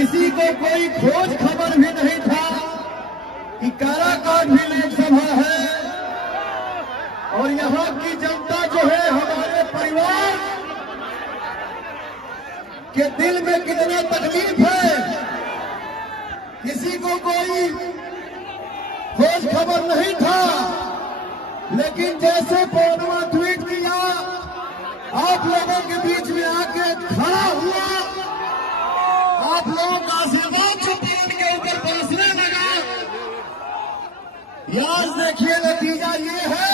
किसी को कोई खोज खबर भी नहीं था कि काराकाट भी लोकसभा है और यहाँ की जनता जो है हमारे परिवार के दिल में कितना तकलीफ है, किसी को कोई खोज खबर नहीं था। लेकिन जैसे पौर्णिमा ट्वीट किया, आप लोगों के बीच में आके खड़ा हुआ, आप लोगों का आशीर्वाद छत्तीसगढ़ के ऊपर बरसने लगा। आज देखिए नतीजा ये है,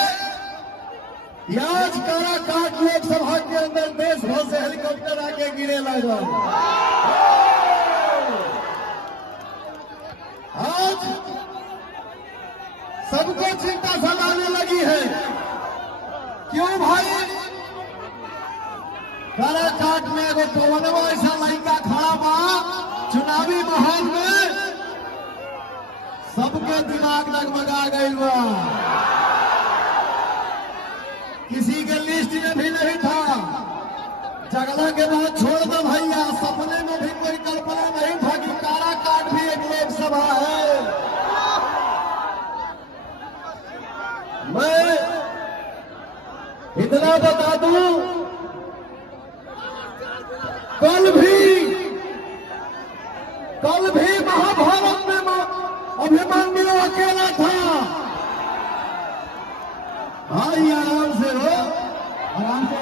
आज काराकाट लोकसभा के अंदर देश भर से हेलीकॉप्टर आके गिरे लगा। आज सबको चिंता सताने लगी है। क्यों भाई? काराकाट में एगो कौनवा ऐसा लड़का खड़ा बा चुनावी माहौल में, सबके दिमाग डगमगा गई बा। किसी के लिस्ट में भी नहीं था। जगला के बाद छोड़ दो भैया, सपने में भी कोई कल्पना नहीं था कि काराकाट भी एक लोकसभा है। मैं इतना बता दूं, कल भी महाभारत में अभिमन्यु अकेला था। भाई आराम से हो, आराम से।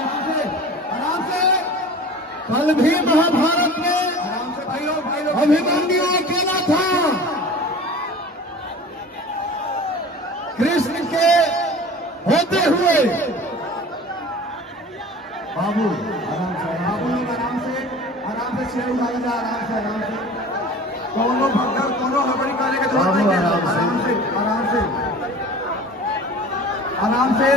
कल भी महाभारत में अभिमन्यु अकेला था। कृष्ण के होते हुए बाबू आराम से शेर उठाई जा, आराम से कोनो भगदड़ कोनो हड़बड़ी करने की जरूरत नहीं है। आराम से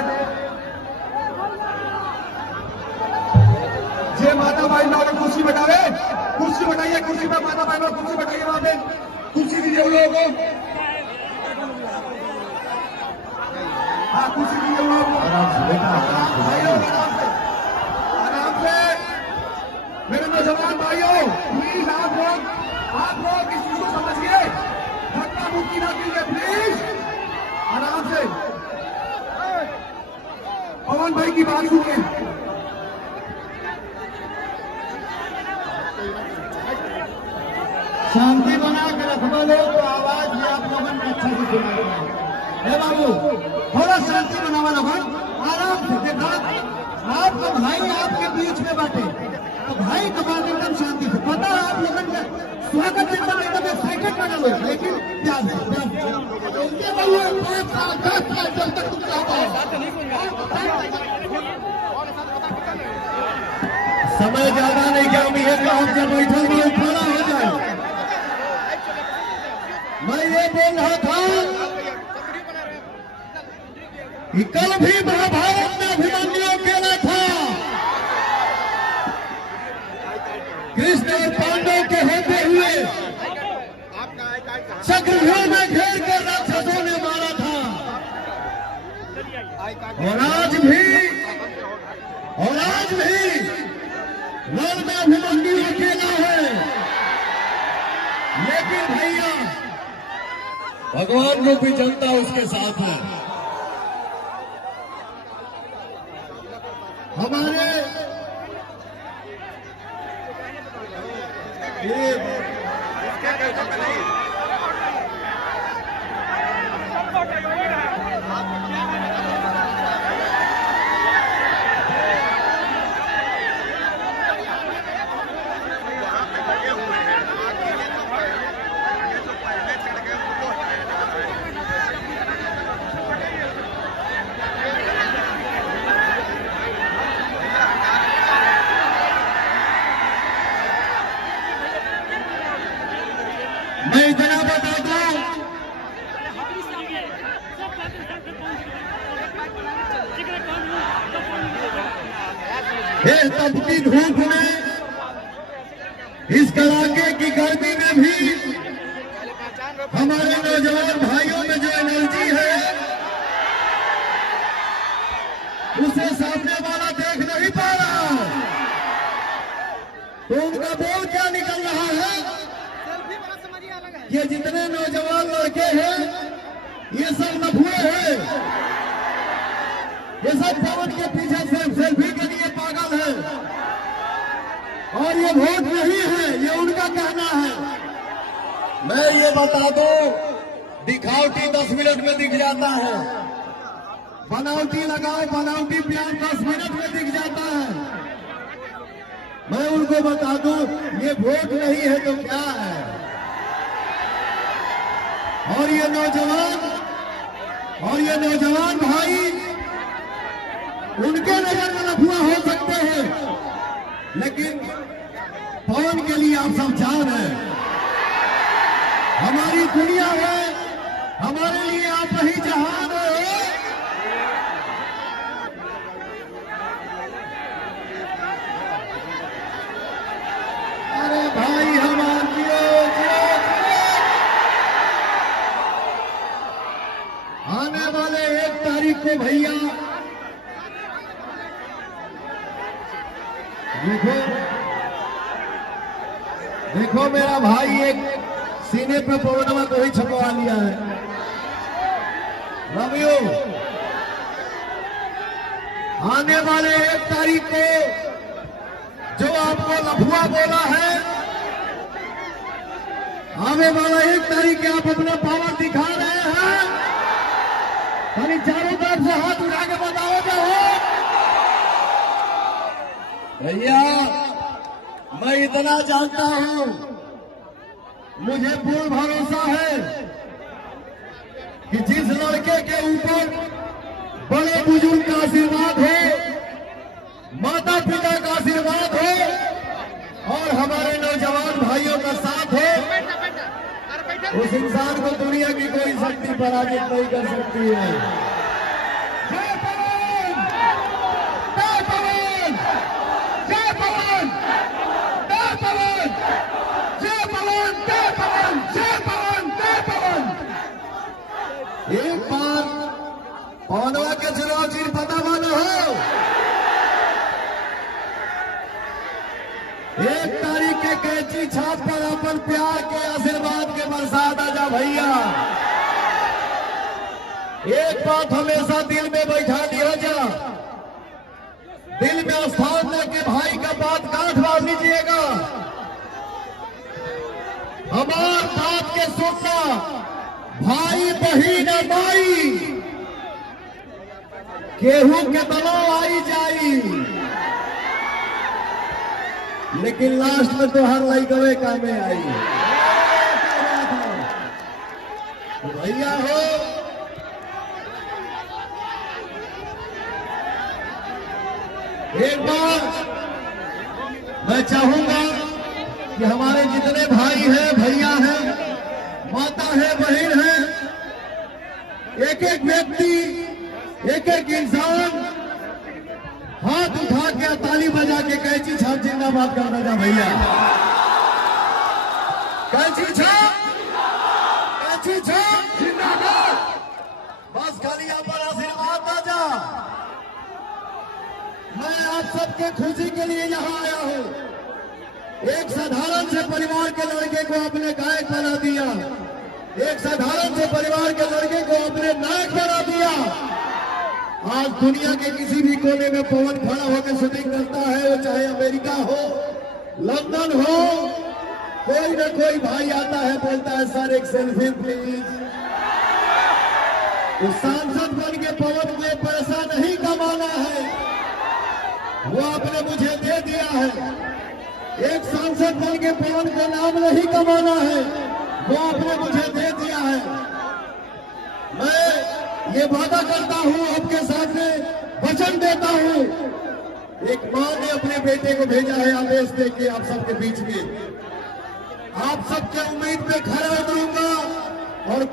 जे माता भाई लोग कुर्सी बैठावे, कुर्सी बैठाइए, कुर्सी पे माता भाई लोग कुर्सी बैठाइए, वहां पे कुर्सी दीजिए उन लोगों को। हाँ, कुर्सी दीजिए उन लोगों को। आराम से मेरे नौजवान भाइयों, प्लीज आप लोग इस चीज को समझिए, धक्का मुक्की ना कीजिए प्लीज। आराम से पवन भाई की बात सुनिए। शांति बना के रखवा लो तो आवाज भी आप लोगों ने अच्छा से सुना। बाबू थोड़ा शांति बनावा लोगन, आराम से। देखा आपका भाई आपके बीच में बैठे तो भाई का बात एकदम शांति से। पता है आप लोगों का स्वागत एकदम एक्साइटेड बना लो, लेकिन प्यार से जब तक तुम चाहता है। समय ज्यादा नहीं क्या भी है, काम जब बैठल में खड़ा हो जाए। मैं ये बोल रहा था कि कल भी महाभारत में अभिमन्यु अकेला था। कृष्ण और पांडव के होते हुए चक्रव्यूह में घेर कर राक्षसों ने मारा था। और आज भी रण में अभिमन्यु अकेला है। लेकिन भैया भगवान रूपी जनता उसके साथ है। हमारे मैं इतना बता दूं, इस तपती धूप में, इस कड़ाके की गर्मी में भी हमारे नौजवान भाइयों में जो एनर्जी है उसे सामने वाला देख नहीं पा रहा। तो उनका बोल क्या निकल रहा है? ये सब लफुए हैं, ये सब पवन के पीछे सेल्फी के लिए पागल है, और ये वोट नहीं है, ये उनका कहना है। मैं ये बता दूं, दिखावटी 10 मिनट में दिख जाता है, बनावटी लगाओ, बनावटी प्यार 10 मिनट में दिख जाता है। मैं उनको बता दूं, ये वोट नहीं है तो क्या है। और ये नौजवान भाई, उनके नजर में लफुआ हो सकते हैं, लेकिन पवन के लिए आप सब जान हैं, हमारी दुनिया है, हमारे लिए आप ही जहान है। अरे भाई हमारी आने वाले 1 तारीख को भैया देखो मेरा भाई एक सीने पे पवनमा को ही छपवा लिया है। रवियो आने वाले 1 तारीख को जो आपको लफुआ बोला है, आने वाला 1 तारीख के आप अपना पावर दिखा रहे हैं। यानी चारों तरफ से हाथ उठा के बताओगे हो भैया, मैं इतना जानता हूं, मुझे पूर्ण भरोसा है कि जिस लड़के के ऊपर बड़े बुजुर्ग का आशीर्वाद हो, माता पिता का आशीर्वाद हो, और हमारे नौजवान भाइयों का साथ हो, उस इंसान को दुनिया की कोई शक्ति पराजित नहीं कर सकती है। जय पवन, जय पवन, जय पवन, जय पवन, जय पवन, जय पवन, जय पवन, जय पवन। एक बार पवनवा के चुनाव चिन्ह पता मानो हो, 1 तारीख के कैंची छाप पर अपन प्यार के आशीर्वाद के बरसात आजा भैया। एक बात हमेशा दिल में बैठा दिया जा, दिल में स्थान लेके भाई का बात गांठ बांध लीजिएगा। हमार बात के सुनना, भाई बहिन माई केहू के दबाव आई जाई, लेकिन लास्ट में तो हर लड़कवे कामे आई। तो भैया हो, एक बार मैं चाहूंगा कि हमारे जितने भाई हैं, भैया हैं, माता है, बहन है, एक एक व्यक्ति, एक एक इंसान हाथ उठा के ताली बजा के कैंची छाप जिंदाबाद करना जा भैया। कैंची छाप, कैंची छाप जिंदाबाद। बस खाली यहाँ पर आशीर्वाद ना जा। मैं आप सबके खुशी के लिए यहाँ आया हूँ। एक साधारण से परिवार के लड़के को आपने गायक बना दिया, एक साधारण से परिवार के लड़के को आपने नायक बना दिया। आज दुनिया के किसी भी कोने में पवन खड़ा होकर शूटिंग करता है, वो चाहे अमेरिका हो, लंदन हो, कोई न कोई भाई आता है, बोलता है सर एक सेल्फी प्लीज। तो सांसद बन के पवन को पैसा नहीं कमाना है, वो आपने मुझे दे दिया है। एक सांसद बन के पवन को नाम नहीं कमाना है, वो आपने मुझे दे दिया है। मैं ये वादा करता हूं, आपके सामने वचन देता हूं, एक मां ने अपने बेटे को भेजा है आदेश दे के आप सबके बीच में, आप सबके उम्मीद पे खड़ा उतरूंगा और